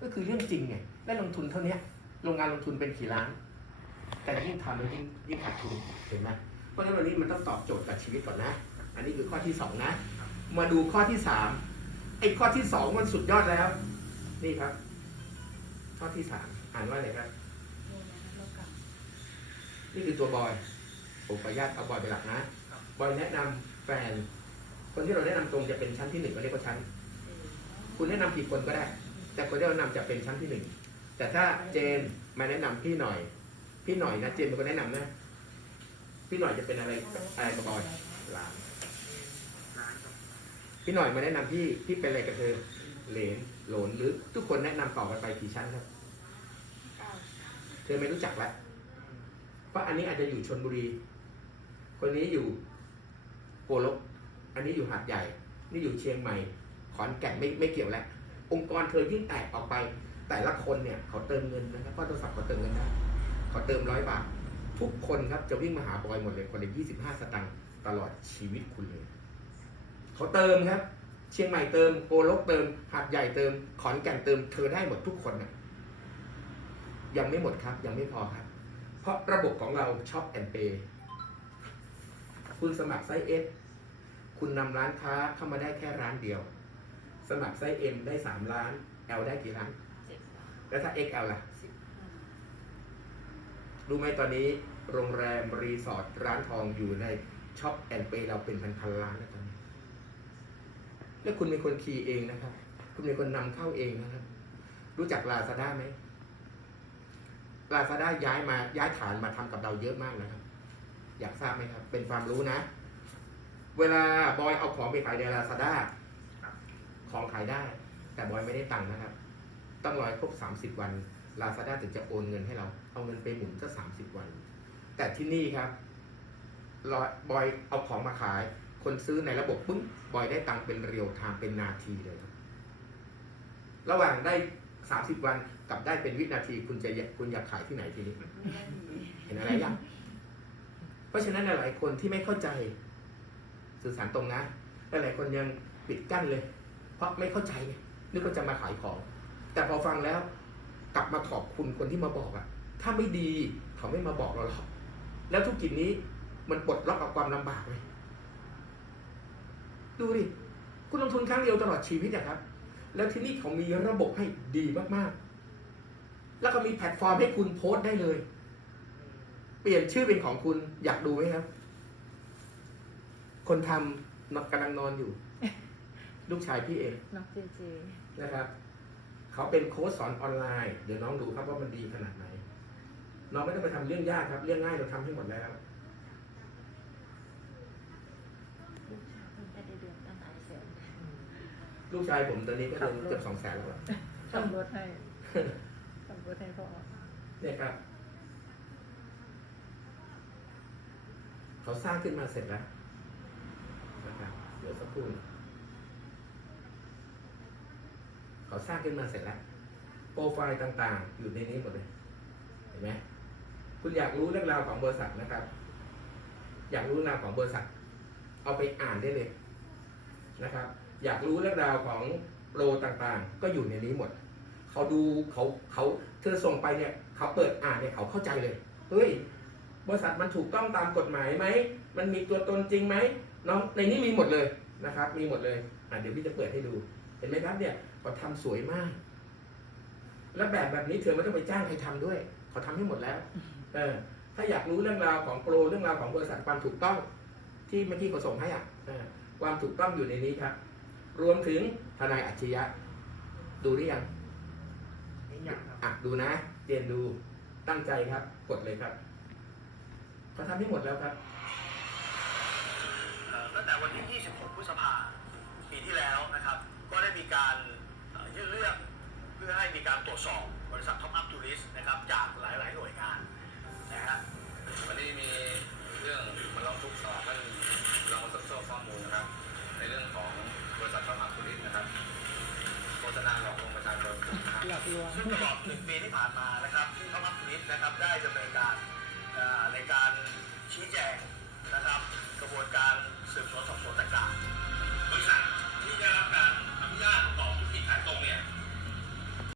ก็คือเรื่องจริงไงได้ลงทุนเท่านี้โรงงานลงทุนเป็นกี่ล้าน แต่ยิ่งทำแล้วยิ่งยิ่งขาดทุนเห็นไหมเพราะฉะนั้นวันนี้มันต้องตอบโจทย์กับชีวิตก่อนนะ อันนี้คือข้อที่สองนะ มาดูข้อที่สามไอ้ข้อที่สองมันสุดยอดแล้ว นี่ครับ ข้อที่สามอ่านว่าอะไรครับนี่คือตัวบอยผมขออนุญาตเอาบอยไปหลักนะ บอยแนะนำแฟน คนที่เราแนะนำตรงจะเป็นชั้นที่หนึ่งก็เรียกว่าชั้น คุณแนะนำกี่คนก็ได้ แต่คนที่เราแนะนำจะเป็นชั้นที่หนึ่งแต่ถ้าเจนมาแนะนำพี่หน่อย พี่หน่อยนะเจนเป็นคนแนะนำนะ พี่หน่อยจะเป็นอะไรอะไรกับบอยหลานพี่หน่อยมาแนะนำพี่พี่เป็นอะไรกับเธอเหลนหลนหรือทุกคนแนะนำต่อกันไปกี่ชั้นครับ เธอไม่รู้จักแล้วเพราะอันนี้อาจจะอยู่ชนบุรี คนนี้อยู่โกลก อันนี้อยู่หาดใหญ่ นี่อยู่เชียงใหม่ ขอนแก่นไม่ไม่เกี่ยวแล้ว องค์กรเธอยิ่งแตกออกไป แต่ละคนเนี่ยเขาเติมเงินนะครับเพราะโทรศัพท์เขาเติมเงินได้เขาเติมร้อยบาท ทุกคนครับจะวิ่งมาหาบอยหมดเลยคนละยี่สิบห้าสตางค์ตลอดชีวิตคุณเลย เขาเติมครับ เชียงใหม่เติมโกลกเติมหาดใหญ่เติม ขอนแก่นเติม เธอได้หมดทุกคนนะยังไม่หมดครับ ยังไม่พอครับ เพราะระบบของเราช็อปแอนเปย์คุณสมัครไซส์เอสคุณนำร้านค้าเข้ามาได้แค่ร้านเดียว สมัครไซส์เอ็มได้สามล้าน L ได้กี่ล้าน แล้วถ้า XL ล่ะ รู้ไหมตอนนี้โรงแรมรีสอร์ทร้านทองอยู่ในช็อปแอนเปย์เราเป็นพันๆล้านแล้วตอนนี้ แล้วคุณเป็นคนคีย์เองนะครับ คุณเป็นคนนำเข้าเองนะครับ รู้จักลาซาด้าไหมลาซาด้าย้ายมาย้ายฐานมาทำกับเราเยอะมากนะครับ อยากทราบไหมครับ เป็นความรู้นะ เวลาบอยเอาของไปขายในลาซาด้า ของขายได้ แต่บอยไม่ได้ตังค์นะครับ ต้องรอครบสามสิบวันลาซาด้าถึงจะโอนเงินให้เรา เอาเงินไปหมุนก็สามสิบวัน แต่ที่นี่ครับรอบอยเอาของมาขาย คนซื้อในระบบปุ๊บบอยได้ตังค์เป็นเรียวไทม์เป็นนาทีเลยครับ ระหว่างได้สามสิบวันกับได้เป็นวินาทีคุณจะคุณอยากขายที่ไหนทีนี้เห็นอะไรยังเพราะฉะนั้นหลายคนที่ไม่เข้าใจสื่อสารตรงนะหลายคนยังปิดกั้นเลย เพราะไม่เข้าใจไงนึกว่าจะมาขายของ แต่พอฟังแล้วกลับมาขอบคุณคนที่มาบอกอะถ้าไม่ดีเขาไม่มาบอกเราหรอกแล้วธุรกิจนี้มันปลดล็อกกับความลำบากเลย ดูดิคุณลงทุนครั้งเดียวตลอดชีวิตอะครับ แล้วที่นี่เขามีระบบให้ดีมากๆ แล้วก็มีแพลตฟอร์มให้คุณโพสต์ได้เลย เปลี่ยนชื่อเป็นของคุณอยากดูไหมครับ คนทำนอนกำลังนอนอยู่ ลูกชายพี่เองน้องเจเจนะครับเขาเป็นโค้ชสอนออนไลน์ เดี๋ยวน้องดูครับว่ามันดีขนาดไหน น้องไม่ต้องไปทำเรื่องยากครับ เรื่องง่ายเราทำให้หมดแล้วลูกชายเพิ่งจะได้เดือนตั้งหลายแสนลูกชายผมตอนนี้ก็เดือนเกือบสองแสนแล้วอะขับรถให้ขับรถให้พ่อเนี่ยครับเขาสร้างขึ้นมาเสร็จแล้วนะครับเดี๋ยวสักครู่นะ เขาสร้างขึ้นมาเสร็จแล้ว โปรไฟล์ต่างๆ อยู่ในนี้หมดเลย เห็นไหมคุณอยากรู้เรื่องราวของบริษัทนะครับ อยากรู้เรื่องราวของบริษัท เอาไปอ่านได้เลยนะครับ อยากรู้เรื่องราวของโปรต่างๆ ก็อยู่ในนี้หมด เขาดูเขาเขาเธอส่งไปเนี่ย เขาเปิดอ่านเนี่ยเขาเข้าใจเลย เฮ้ย บริษัทมันถูกต้องตามกฎหมายไหม มันมีตัวตนจริงไหมน้องในนี้มีหมดเลยนะครับ มีหมดเลย อะเดี๋ยวพี่จะเปิดให้ดู ห็นไหมครับเนี่ยเขาทำสวยมาก แล้วแบบแบบนี้เธอไม่ต้องไปจ้างใครทำด้วยเขาทำให้หมดแล้ว เออ ถ้าอยากรู้เรื่องราวของโปรเรื่องราวของบริษัทความถูกต้อง ที่เมื่อกี้เขาส่งให้อะเออความถูกต้องอยู่ในนี้ครับ รวมถึงทนายอัจฉริยะ ดูหรือยังนี่อย่างครับอะดูนะเจนดูตั้งใจครับ กดเลยครับเขาทำให้หมดแล้วครับเอ่อตั้งแต่วันที่ 26 พฤษภาปีที่แล้วนะครับ ก็ได้มีการเอ่อยื่นเรื่องเพื่อให้มีการตรวจสอบบริษัทท็อปอัพทูริสนะครับจากหลาย ๆ หน่วยงานนะฮะวันนี้มีเรื่องมาร้องทุกข์ต่อท่านรองสมโชคข้อมูลนะครับ ในเรื่องของบริษัทช่องทางธุรกิจนะครับโฆษณาหลอกลวงประชาชนนะครับหลอกลวงซึ่งตลอดหนึ่งปีที่ผ่านมานะครับที่ท็อปอัพทูริสนะครับได้ดำเนินการเอ่อในการชี้แจ